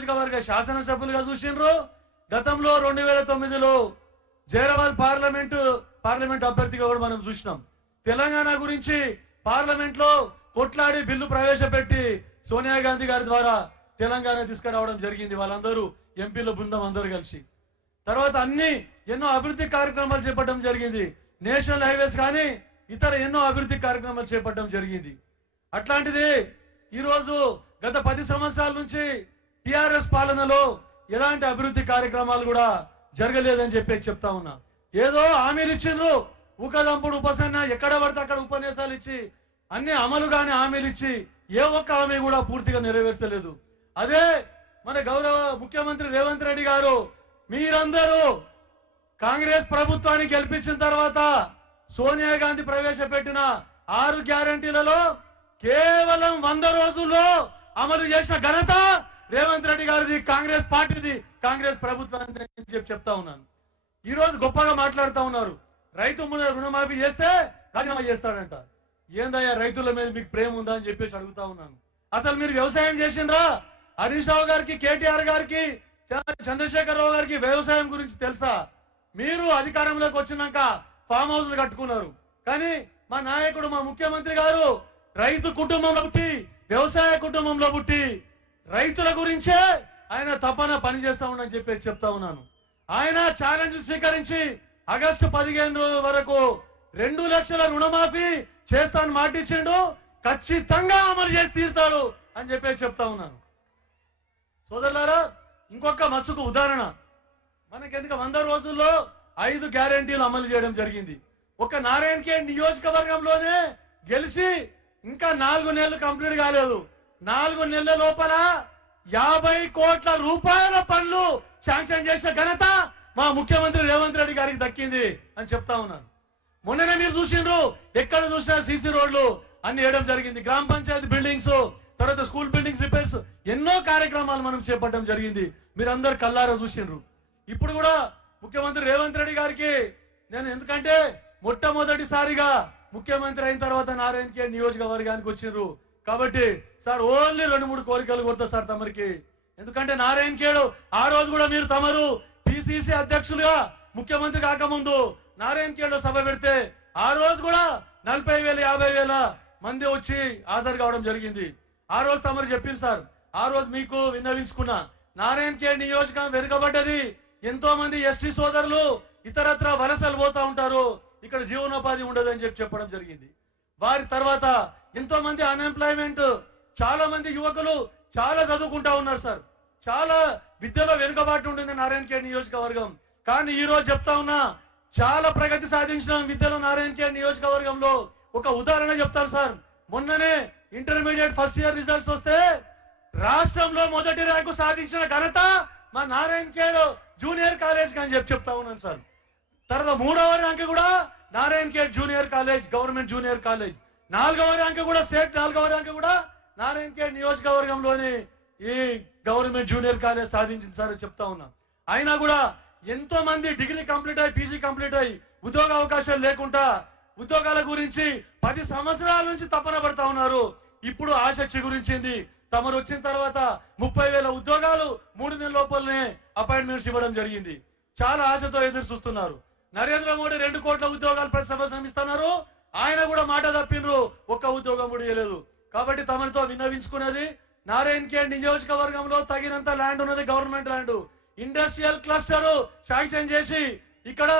నియోజకవర్గ శాసనసభ్యులుగా చూసిండ్రు. గతంలో 2009లో జైరాబాద్ పార్లమెంట్ అభ్యర్థిగా కూడా మనం చూసినాం. తెలంగాణ గురించి పార్లమెంట్ లో కొట్లాడి బిల్లు ప్రవేశపెట్టి సోనియా గాంధీ గారి ద్వారా తెలంగాణ తీసుకురావడం జరిగింది. వాళ్ళందరూ ఎంపీల బృందం అందరూ కలిసి. తర్వాత ఎన్నో అభివృద్ధి కార్యక్రమాలు చేపట్టడం జరిగింది. నేషనల్ హైవేస్ కానీ ఇతర ఎన్నో అభివృద్ధి కార్యక్రమాలు చేపట్టడం జరిగింది. అట్లాంటిది ఈరోజు గత 10 సంవత్సరాల నుంచి టిఆర్ఎస్ పాలనలో ఎలాంటి అభివృద్ధి కార్యక్రమాలు కూడా జరగలేదని చెప్పి చెప్తా ఉన్నా. ఏదో హామీలు ఇచ్చిండ్రు, ఊకదంపుడు ఉపసన్న ఎక్కడ పడితే అక్కడ ఉపన్యాసాలు ఇచ్చి అన్ని అమలుగానే హామీలు ఇచ్చి ఏ ఒక్క హామీ కూడా పూర్తిగా నెరవేర్చలేదు. అదే మన గౌరవ ముఖ్యమంత్రి రేవంత్ రెడ్డి గారు మీరందరూ కాంగ్రెస్ ప్రభుత్వాన్ని గెలిపించిన తర్వాత సోనియా గాంధీ ప్రవేశపెట్టిన 6 గ్యారంటీలలో కేవలం 100 రోజుల్లో అమలు చేసిన ఘనత రేవంత్ రెడ్డి గారిది, కాంగ్రెస్ పార్టీది, కాంగ్రెస్ ప్రభుత్వాన్ని చెప్తా ఉన్నాను. ఈ రోజు గొప్పగా మాట్లాడుతూ ఉన్నారు. రైతు రుణమాఫీ చేస్తే రాజీనామా చేస్తాడంట. ఏందయ్యా రైతుల మీద మీకు ప్రేమ ఉందా అని చెప్పేసి అడుగుతా ఉన్నాను. అసలు మీరు వ్యవసాయం చేసిండ్రా? హరీష్ రావు గారికి, కేటీఆర్ గారికి, చంద్రశేఖర్ గారికి వ్యవసాయం గురించి తెలుసా? మీరు అధికారంలోకి వచ్చినాక ఫామ్ హౌస్లు కట్టుకున్నారు. కానీ మా నాయకుడు, మా ముఖ్యమంత్రి గారు రైతు కుటుంబంలో పుట్టి, వ్యవసాయ కుటుంబంలో పుట్టి రైతుల గురించే ఆయన తప్పన పని చేస్తా ఉండని చెప్పి చెప్తా ఉన్నాను. ఆయన ఛాలెంజ్ స్వీకరించి ఆగస్టు 15 వరకు 2 లక్షల రుణమాఫీ చేస్తాను మాటిచ్చిండు. ఖచ్చితంగా అమలు చేసి తీరుతాడు అని చెప్పి చెప్తా ఉన్నాను. సోదరులారా, ఇంకొక మచ్చుకు ఉదాహరణ, మనకెందుకు 100 రోజుల్లో 5 గ్యారెంటీలు అమలు చేయడం జరిగింది. ఒక నారాయణ ఖేడ్ నియోజకవర్గంలోనే గెలిచి ఇంకా 4 నెలలు కంప్లీట్ కాలేదు. 4 నెలల లోపల 50 కోట్ల రూపాయల పనులు శాంక్షన్ చేసిన ఘనత మా ముఖ్యమంత్రి రేవంత్ రెడ్డి గారికి దక్కింది అని చెప్తా ఉన్నాను. మొన్ననే మీరు చూసిండ్రు, ఎక్కడ చూసినా సీసీ రోడ్లు అన్ని వేయడం జరిగింది. గ్రామ పంచాయతీ బిల్డింగ్స్, తర్వాత స్కూల్ బిల్డింగ్స్ రిపేర్స్, ఎన్నో కార్యక్రమాలు మనం చేపట్టడం జరిగింది. మీరందరు కల్లారా చూసిండ్రు. ఇప్పుడు కూడా ముఖ్యమంత్రి రేవంత్ రెడ్డి గారికి నేను, ఎందుకంటే మొట్టమొదటిసారిగా ముఖ్యమంత్రి అయిన తర్వాత నారాయణ ఖేడ్ నియోజకవర్గానికి వచ్చిండ్రు కాబట్టి సార్ ఓన్లీ 2-3 కోరికలు కొడతా సార్ తమరికి. ఎందుకంటే నారాయణ ఖేడ్ ఆ రోజు కూడా మీరు తమరు పిసిసి అధ్యక్షులుగా ముఖ్యమంత్రి కాకముందు నారాయణ ఖేడ్ లో సభ పెడితే ఆ రోజు కూడా 40,000 50,000 మంది వచ్చి హాజరు కావడం జరిగింది. ఆ రోజు తమరు చెప్పింది సార్, ఆ రోజు మీకు విన్నవించుకున్నా, నారాయణ ఖేడ్ నియోజకవర్గం వెనుకబడ్డది, ఎంతో మంది ఎస్టీ సోదరులు ఇతరత్ర వలసలు పోతా ఉంటారు, ఇక్కడ జీవనోపాధి ఉండదని చెప్పడం జరిగింది. వారి తర్వాత ఎంతో మంది అన్ఎంప్లాయ్మెంట్, చాలా మంది యువకులు చాలా చదువుకుంటా ఉన్నారు సార్, చాలా విద్యలో వెనుకబాటు ఉంటుంది నారాయణ ఖేడ్ నియోజకవర్గం. కానీ ఈ రోజు చెప్తా ఉన్నా, చాలా ప్రగతి సాధించిన విద్యలో నారాయణ ఖేడ్ నియోజకవర్గంలో ఒక ఉదాహరణ చెప్తాను సార్. మొన్ననే ఇంటర్మీడియట్ ఫస్ట్ ఇయర్ రిజల్ట్స్ వస్తే రాష్ట్రంలో మొదటి ర్యాంకు సాధించిన ఘనత మా నారాయణ ఖేడ్ జూనియర్ కాలేజ్ అని చెప్తా ఉన్నాను సార్. తర్వాత 3వ ర్యాంకు కూడా Narayana Khed junior college, government junior college. 4వ ర్యాంకు కూడా స్టేట్ 4వ ర్యాంకు కూడా నారాయణ ఖేడ్ నియోజకవర్గంలోని ఈ గవర్నమెంట్ జూనియర్ కాలేజ్ సాధించింది సార్ చెప్తా ఉన్నా. అయినా కూడా ఎంతో మంది డిగ్రీ కంప్లీట్ అయ్యి, పీజీ కంప్లీట్ అయ్యి ఉద్యోగ అవకాశాలు లేకుండా ఉద్యోగాల గురించి 10 సంవత్సరాల నుంచి తపన పడతా ఉన్నారు. ఇప్పుడు ఆసక్తి గురించింది. తమరు వచ్చిన తర్వాత 30,000 ఉద్యోగాలు 3 నెలల లోపలనే అపాయింట్మెంట్స్ ఇవ్వడం జరిగింది. చాలా ఆశతో ఎదురు చూస్తున్నారు. నరేంద్ర మోడీ 2 కోట్ల ఉద్యోగాలు ప్రతి సంవత్సరం ఇస్తున్నారు. ఆయన కూడా మాట తప్పిండ్రు, ఒక్క ఉద్యోగం కూడా ఇవ్వలేదు. కాబట్టి తమరితో విన్నవించుకున్నది, నారాయణ ఖేడ్ నియోజకవర్గంలో తగినంత ల్యాండ్ ఉన్నది, government land. Industrial cluster sanction చేసి ఇక్కడ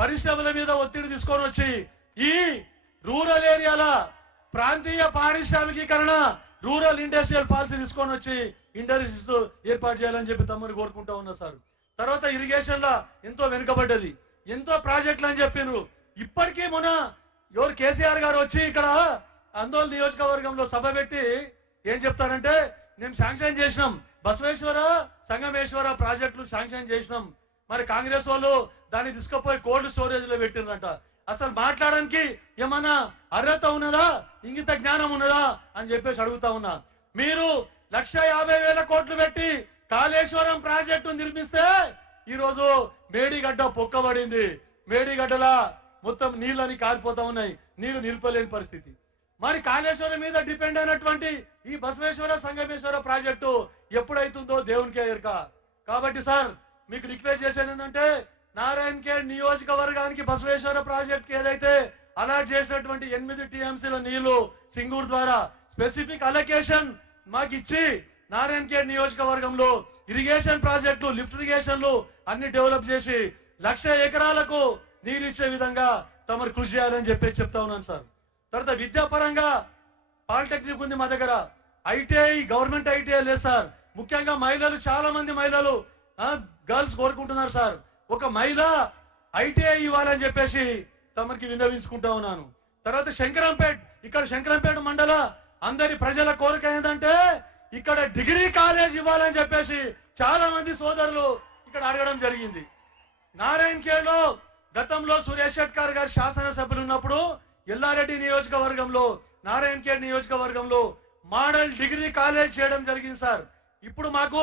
పరిశ్రమల మీద ఒత్తిడి తీసుకొని వచ్చి ఈ రూరల్ ఏరియాల ప్రాంతీయ పారిశ్రామికీకరణ, రూరల్ ఇండస్ట్రియల్ పాలసీ తీసుకొని వచ్చి ఇండస్ట్రీస్ ఏర్పాటు చేయాలని చెప్పి తమని కోరుకుంటా ఉన్నా సార్. తర్వాత ఇరిగేషన్ లా ఎంతో వెనుకబడ్డది, ఎంతో ప్రాజెక్టులు అని చెప్పినారు. ఇప్పటికీ మొన్న ఎవరు కేసీఆర్ గారు వచ్చి ఇక్కడ ఆందోళన నియోజకవర్గంలో సభ పెట్టి ఏం చెప్తారంటే, మేము శాంక్షన్ చేసినాం, బసవేశ్వర సంగమేశ్వర ప్రాజెక్టులు శాంక్షన్ చేసినాం, మరి కాంగ్రెస్ వాళ్ళు దాన్ని తీసుకుపోయి కోల్డ్ స్టోరేజ్ లో పెట్టిండ్రంట. అసలు మాట్లాడడానికి ఏమన్నా అర్హత ఉన్నదా, ఇంగిత జ్ఞానం ఉన్నదా అని చెప్పేసి అడుగుతా ఉన్నా. మీరు 150,000 కోట్లు పెట్టి కాళేశ్వరం ప్రాజెక్టు నిర్మిస్తే ఈ రోజు మేడిగడ్డ పొక్కబడింది. మేడిగడ్డలా మొత్తం నీళ్ళని కారిపోతా ఉన్నాయి, నీళ్లు నిలిపలేని పరిస్థితి. మరి కాళేశ్వరం మీద డిపెండ్ అయినటువంటి ఈ బసవేశ్వర సంగమేశ్వర ప్రాజెక్టు ఎప్పుడైతుందో దేవునికే ఎరుక. కాబట్టి సార్ మీకు రిక్వెస్ట్ చేసేది ఏంటంటే నారాయణ ఖేడ్ నియోజకవర్గానికి బసవేశ్వర ప్రాజెక్ట్ ఏదైతే అలాట్ చేసినటువంటి 8 టీఎంసీల నీళ్లు సింగూర్ ద్వారా స్పెసిఫిక్ అలొకేషన్ మాకు ఇచ్చి నారాయణ ఖేడ్ నియోజకవర్గంలో ఇరిగేషన్ ప్రాజెక్టులు లిఫ్ట్ ఇరిగేషన్లు అన్ని డెవలప్ చేసి 1,00,000 ఎకరాలకు నీరు ఇచ్చే విధంగా తమరు కృషి చేయాలని చెప్పి చెప్తా ఉన్నాను సార్. తర్వాత విద్యాపరంగా పాలిటెక్నిక్ ఉంది మా దగ్గర, ఐటీఐ గవర్నమెంట్ ఐటీఐ లేదు సార్. ముఖ్యంగా మహిళలు, చాలా మంది మహిళలు గర్ల్స్ కోరుకుంటున్నారు సార్, ఒక మహిళ ఐటీఐ ఇవ్వాలని చెప్పేసి తమరికి విన్నవించుకుంటా ఉన్నాను. తర్వాత శంకరంపేట్, ఇక్కడ శంకరంపేట మండల అందరి ప్రజల కోరిక ఏంటంటే ఇక్కడ డిగ్రీ కాలేజ్ ఇవ్వాలని చెప్పేసి చాలా మంది సోదరులు ఇక్కడ అడగడం జరిగింది. నారాయణ ఖేడ్ లో గతంలో సురేష్ షెట్కర్ గారు శాసనసభ్యులు ఉన్నప్పుడు ఎల్లారెడ్డి నియోజకవర్గంలో నారాయణ ఖేడ్ నియోజకవర్గంలో మోడల్ డిగ్రీ కాలేజ్ చేయడం జరిగింది సార్. ఇప్పుడు మాకు